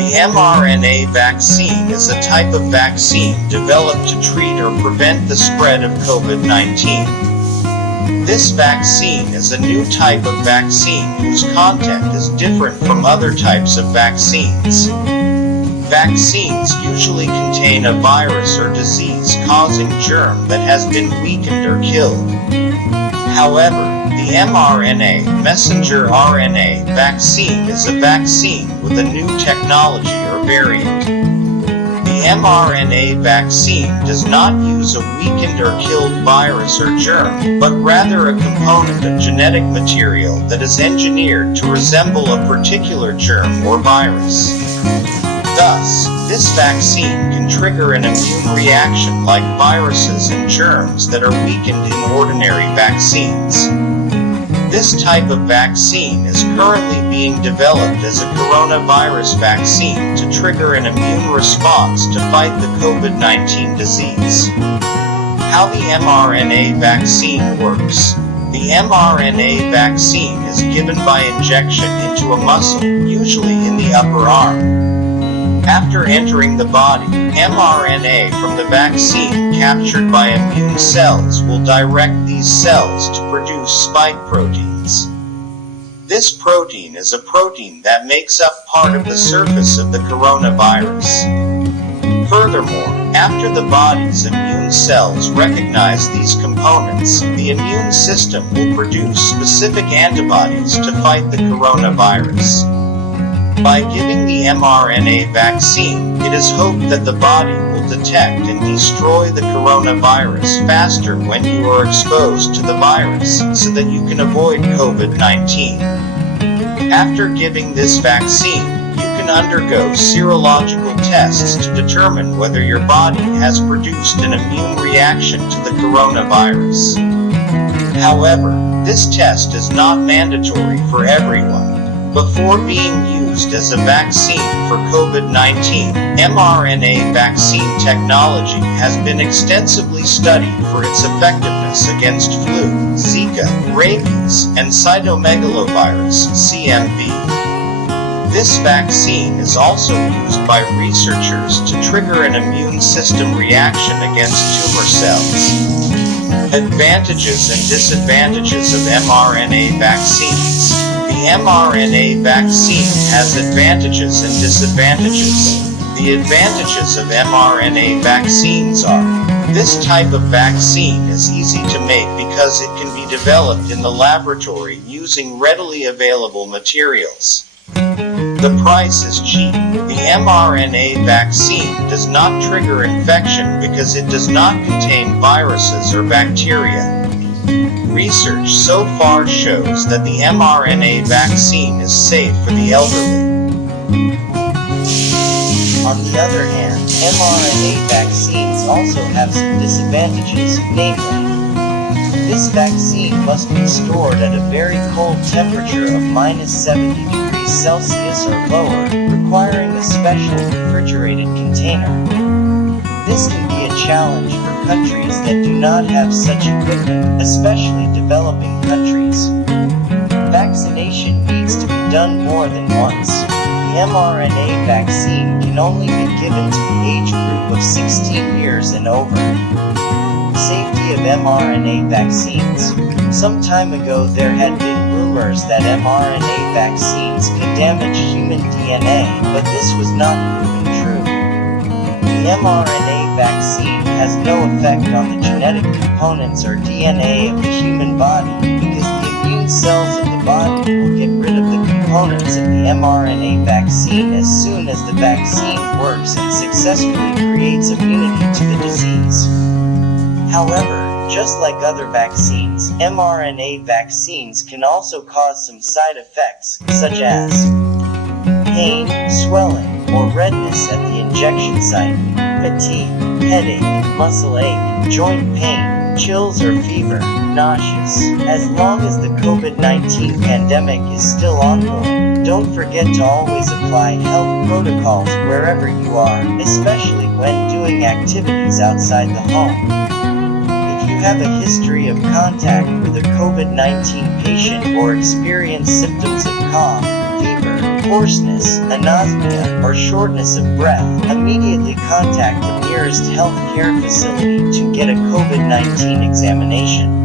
The mRNA vaccine is a type of vaccine developed to treat or prevent the spread of COVID-19. This vaccine is a new type of vaccine whose content is different from other types of vaccines. Vaccines usually contain a virus or disease-causing germ that has been weakened or killed. However, the mRNA, messenger RNA, vaccine is a vaccine with a new technology or variant. The mRNA vaccine does not use a weakened or killed virus or germ, but rather a component of genetic material that is engineered to resemble a particular germ or virus. Thus, this vaccine can trigger an immune reaction like viruses and germs that are weakened in ordinary vaccines. This type of vaccine is currently being developed as a coronavirus vaccine to trigger an immune response to fight the COVID-19 disease. How the mRNA vaccine works. The mRNA vaccine is given by injection into a muscle, usually in the upper arm. After entering the body, mRNA from the vaccine captured by immune cells will direct these cells to produce spike proteins. This protein is a protein that makes up part of the surface of the coronavirus. Furthermore, after the body's immune cells recognize these components, the immune system will produce specific antibodies to fight the coronavirus. By giving the mRNA vaccine, it is hoped that the body will detect and destroy the coronavirus faster when you are exposed to the virus, so that you can avoid COVID-19. After giving this vaccine, you can undergo serological tests to determine whether your body has produced an immune reaction to the coronavirus. However, this test is not mandatory for everyone. Before being used as a vaccine for COVID-19, mRNA vaccine technology has been extensively studied for its effectiveness against flu, Zika, rabies, and cytomegalovirus, CMV. This vaccine is also used by researchers to trigger an immune system reaction against tumor cells. Advantages and disadvantages of mRNA vaccines. The mRNA vaccine has advantages and disadvantages. The advantages of mRNA vaccines are: this type of vaccine is easy to make because it can be developed in the laboratory using readily available materials. The price is cheap. The mRNA vaccine does not trigger infection because it does not contain viruses or bacteria. Research so far shows that the mRNA vaccine is safe for the elderly. On the other hand, mRNA vaccines also have some disadvantages, namely, this vaccine must be stored at a very cold temperature of -70°C or lower, requiring a special refrigerated container. This can be a challenge for countries that do not have such equipment, especially developing countries. Vaccination needs to be done more than once. The mRNA vaccine can only be given to the age group of 16 years and over. Safety of mRNA vaccines. Some time ago there had been rumors that mRNA vaccines could damage human DNA, but this was not proven true. The mRNA vaccine has no effect on the genetic components or DNA of the human body, because the immune cells of the body will get rid of the components of the mRNA vaccine as soon as the vaccine works and successfully creates immunity to the disease. However, just like other vaccines, mRNA vaccines can also cause some side effects, such as pain, swelling, or redness at the injection site, fatigue, headache, muscle ache, joint pain, chills or fever, nauseous. As long as the COVID-19 pandemic is still ongoing, don't forget to always apply health protocols wherever you are, especially when doing activities outside the home. If you have a history of contact with a COVID-19 patient or experience symptoms of cough, fever, hoarseness, anosmia, or shortness of breath, immediately contact the nearest health care facility to get a COVID-19 examination.